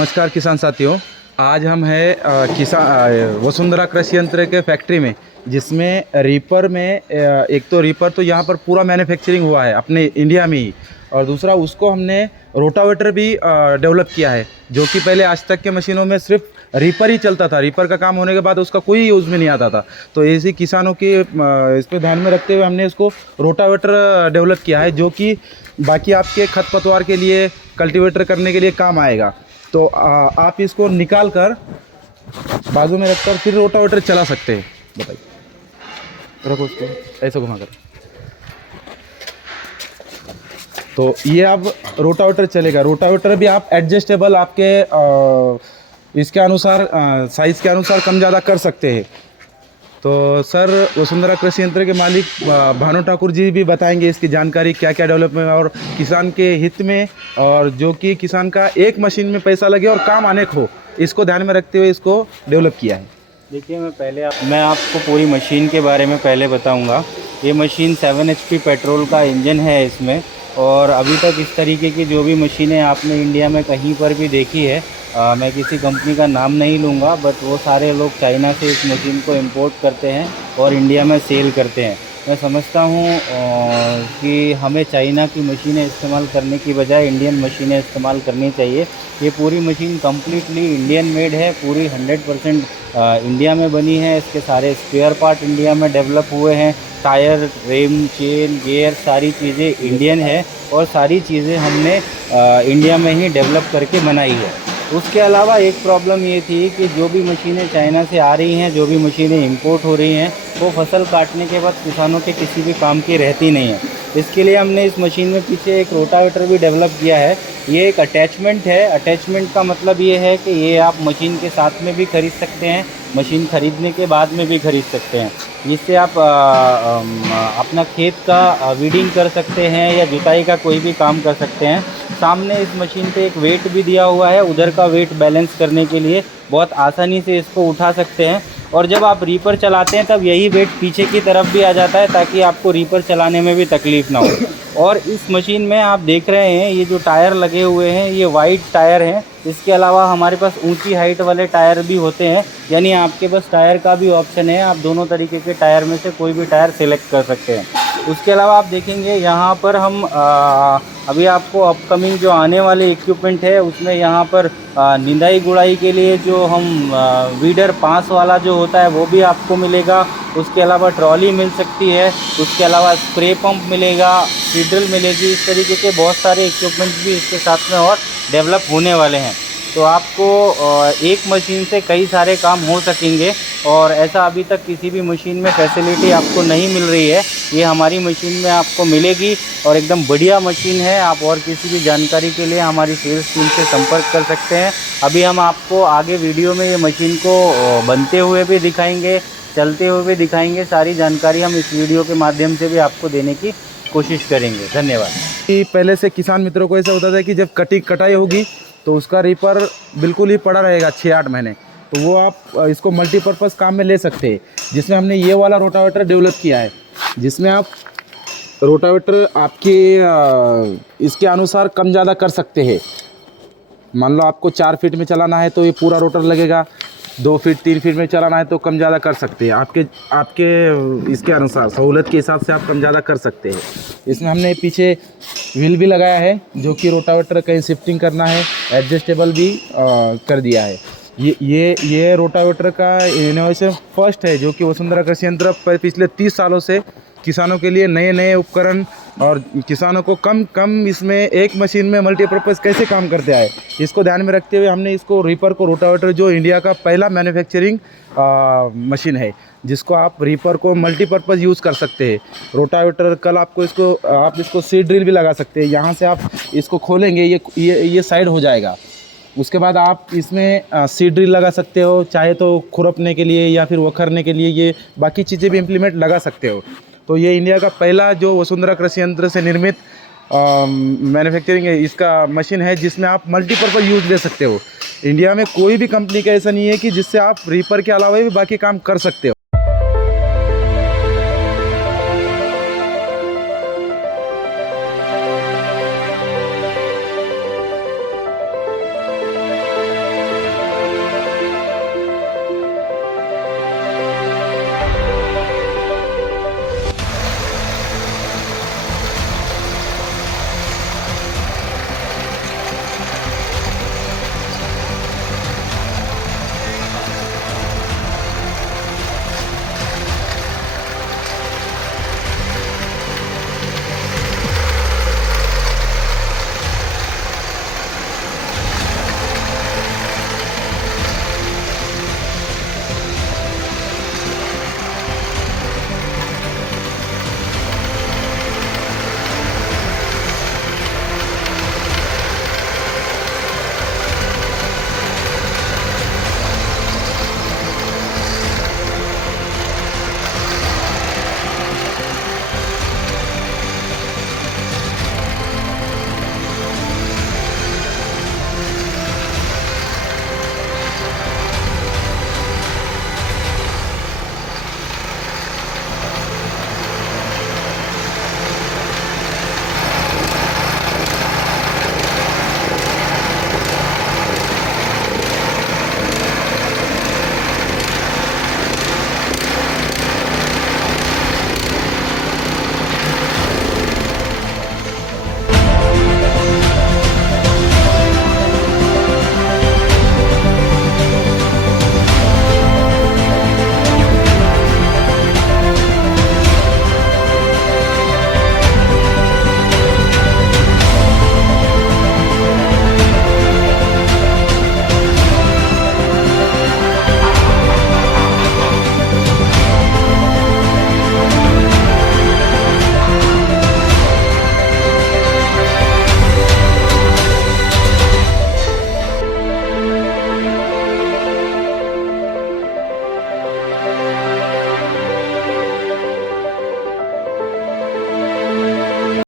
नमस्कार किसान साथियों। आज हम हैं वसुंधरा कृषि यंत्र के फैक्ट्री में, जिसमें रीपर में एक तो रीपर तो यहाँ पर पूरा मैन्युफैक्चरिंग हुआ है अपने इंडिया में ही, और दूसरा उसको हमने रोटावेटर भी डेवलप किया है, जो कि पहले आज तक के मशीनों में सिर्फ रीपर ही चलता था। रीपर का काम होने के बाद उसका कोई यूज़ में नहीं आता था। तो ऐसे किसानों की इस पर ध्यान में रखते हुए हमने इसको रोटावेटर डेवलप किया है, जो कि बाकी आपके खरपतवार के लिए, कल्टीवेटर करने के लिए काम आएगा। तो आप इसको निकाल कर बाजू में रखकर फिर रोटावेटर चला सकते हैं। बताइए, रखो उसको ऐसे घुमा कर। तो ये अब रोटावेटर चलेगा। रोटावेटर भी आप एडजस्टेबल आपके इसके अनुसार, साइज़ के अनुसार कम ज़्यादा कर सकते हैं। तो सर, वसुंधरा कृषि यंत्र के मालिक भानु ठाकुर जी भी बताएंगे इसकी जानकारी, क्या क्या डेवलपमेंट और किसान के हित में, और जो कि किसान का एक मशीन में पैसा लगे और काम अनेक हो, इसको ध्यान में रखते हुए इसको डेवलप किया है। देखिए, मैं आपको पूरी मशीन के बारे में पहले बताऊंगा। ये मशीन 7 HP पेट्रोल का इंजन है इसमें, और अभी तक इस तरीके की जो भी मशीनें आपने इंडिया में कहीं पर भी देखी है, मैं किसी कंपनी का नाम नहीं लूँगा, बट वो सारे लोग चाइना से इस मशीन को इंपोर्ट करते हैं और इंडिया में सेल करते हैं। मैं समझता हूँ कि हमें चाइना की मशीनें इस्तेमाल करने की बजाय इंडियन मशीनें इस्तेमाल करनी चाहिए। ये पूरी मशीन कम्प्लीटली इंडियन मेड है, पूरी 100% इंडिया में बनी है। इसके सारे स्पेयर पार्ट इंडिया में डेवलप हुए हैं। टायर, रिम, चेन, गियर, सारी चीज़ें इंडियन है, और सारी चीज़ें हमने इंडिया में ही डेवलप करके बनाई है। उसके अलावा एक प्रॉब्लम ये थी कि जो भी मशीनें चाइना से आ रही हैं, जो भी मशीनें इंपोर्ट हो रही हैं, वो फसल काटने के बाद किसानों के किसी भी काम की रहती नहीं है। इसके लिए हमने इस मशीन में पीछे एक रोटावेटर भी डेवलप किया है। ये एक अटैचमेंट है। अटैचमेंट का मतलब ये है कि ये आप मशीन के साथ में भी खरीद सकते हैं, मशीन खरीदने के बाद में भी खरीद सकते हैं। जिससे आप अपना खेत का वीडिंग कर सकते हैं या जुताई का कोई भी काम कर सकते हैं। सामने इस मशीन पे एक वेट भी दिया हुआ है, उधर का वेट बैलेंस करने के लिए बहुत आसानी से इसको उठा सकते हैं। और जब आप रीपर चलाते हैं तब यही वेट पीछे की तरफ भी आ जाता है, ताकि आपको रीपर चलाने में भी तकलीफ़ ना हो। और इस मशीन में आप देख रहे हैं, ये जो टायर लगे हुए हैं, ये वाइड टायर हैं। इसके अलावा हमारे पास ऊंची हाइट वाले टायर भी होते हैं, यानी आपके पास टायर का भी ऑप्शन है। आप दोनों तरीके के टायर में से कोई भी टायर सिलेक्ट कर सकते हैं। उसके अलावा आप देखेंगे यहाँ पर हम अभी आपको अपकमिंग जो आने वाले इक्विपमेंट है, उसमें यहाँ पर निंदाई गुड़ाई के लिए जो हम वीडर 5 वाला जो होता है वो भी आपको मिलेगा। उसके अलावा ट्रॉली मिल सकती है। उसके अलावा स्प्रे पंप मिलेगा, सीड्रिल मिलेगी। इस तरीके के बहुत सारे इक्विपमेंट भी इसके साथ में और डेवलप होने वाले हैं। तो आपको एक मशीन से कई सारे काम हो सकेंगे, और ऐसा अभी तक किसी भी मशीन में फैसिलिटी आपको नहीं मिल रही है। ये हमारी मशीन में आपको मिलेगी, और एकदम बढ़िया मशीन है। आप और किसी भी जानकारी के लिए हमारी सेल्स टीम से संपर्क कर सकते हैं। अभी हम आपको आगे वीडियो में ये मशीन को बनते हुए भी दिखाएंगे, चलते हुए भी दिखाएंगे। सारी जानकारी हम इस वीडियो के माध्यम से भी आपको देने की कोशिश करेंगे। धन्यवाद। पहले से किसान मित्रों को ऐसा होता था कि जब कटाई होगी तो उसका रीपर बिल्कुल ही पड़ा रहेगा 6-8 महीने, तो वो आप इसको मल्टीपर्पज़ काम में ले सकते हैं। जिसमें हमने ये वाला रोटावेटर डेवलप किया है, जिसमें आप रोटावेटर आपके इसके अनुसार कम ज़्यादा कर सकते हैं। मान लो आपको 4 फीट में चलाना है तो ये पूरा रोटर लगेगा, 2 फीट 3 फीट में चलाना है तो कम ज़्यादा कर सकते हैं। आपके इसके अनुसार, सहूलत के हिसाब से आप कम ज़्यादा कर सकते हैं। इसमें हमने पीछे व्हील भी लगाया है, जो कि रोटावेटर कहीं शिफ्टिंग करना है, एडजस्टेबल भी कर दिया है। ये रोटावेटर का इनोवेशन फर्स्ट है, जो कि वसुंधरा कृषि यंत्र पर पिछले 30 सालों से किसानों के लिए नए उपकरण और किसानों को कम इसमें एक मशीन में मल्टीपर्पज़ कैसे काम करते आए, इसको ध्यान में रखते हुए हमने इसको रीपर को रोटावेटर, जो इंडिया का पहला मैन्युफैक्चरिंग मशीन है, जिसको आप रीपर को मल्टीपर्पज़ यूज़ कर सकते हैं। रोटावेटर कल आप इसको सीड ड्रिल भी लगा सकते हैं। यहाँ से आप इसको खोलेंगे, ये साइड हो जाएगा। उसके बाद आप इसमें सीड ड्रिल लगा सकते हो, चाहे तो खुरपने के लिए या फिर वखरने के लिए, ये बाकी चीज़ें भी इम्प्लीमेंट लगा सकते हो। तो ये इंडिया का पहला जो वसुंधरा कृषि यंत्र से निर्मित मैन्युफैक्चरिंग है, इसका मशीन है, जिसमें आप मल्टीपर्पज़ यूज़ ले सकते हो। इंडिया में कोई भी कंपनी का ऐसा नहीं है कि जिससे आप रीपर के अलावा भी बाकी काम कर सकते हो।